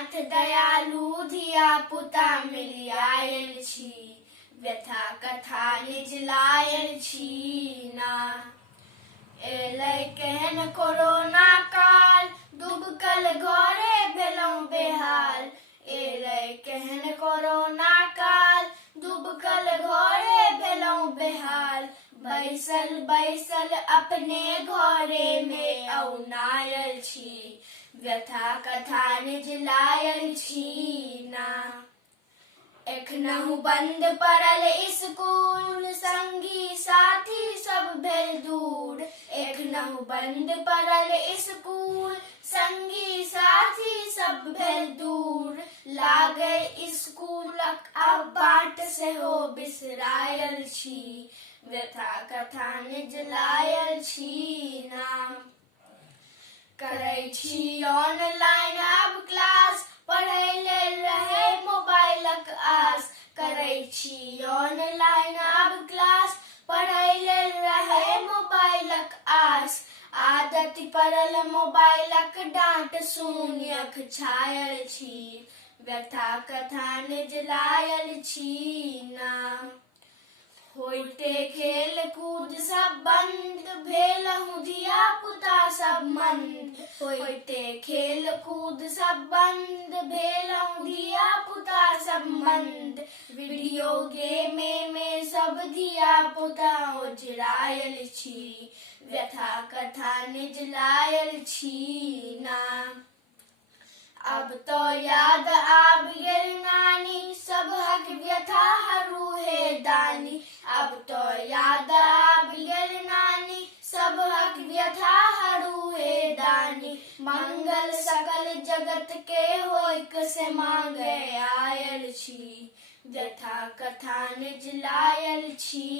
नाथ दयालु धिया पुता मिलि आयल छी, व्यथा कथा निज लायल छी ना। एलै केहन कोरोना काल, डूबकल घरे भेलहुँ बेहाल। एलै केहन कोरोना काल, डूबकल घरे भेलहुँ बेहाल। बैसल बैसल अपने घरे में औनायल छी, व्यथा कथा निज लायल छी ना। एखनहु बंद पड़ल स्कूल, संगी साथी सब भेल दूर। एखनहु बंद पड़ल स्कूल, संगी साथी सब भेल दूर। लागे स्कूलक आब बाट सेहो बिसरायल छी, व्यथा कथा निज लायल छी ना। करै छी ऑनलाइन आब क्लास, पढ़ै लेल रहै मोबाइलक आस। करै छी ऑनलाइन आब क्लास, पढ़ै लेल रहै मोबाइलक आस। आदत पड़ल मोबाइलक डांट सुनि अख छायल छी, व्यथा कथा निज लायल छी ना। होइते खेल कूद सब बंद, भेलहुँ धिया पुता सब मंद। होइते खेल कूद सब बंद, भेलहुँ धिया पुता सब मंद। वीडियो गेमे में सब धिया पुता ओझरायल छी, व्यथा कथा निज लायल छी ना। अब तो याद आब गेल नानी, सबहक व्यथा हरू हे दानी। अब तो याद आब गेल नानी, सबहक व्यथा हरू हे दानी। मंगल सकल जगत के होइक से मांगे आयल छी, व्यथा कथा निज लायल छी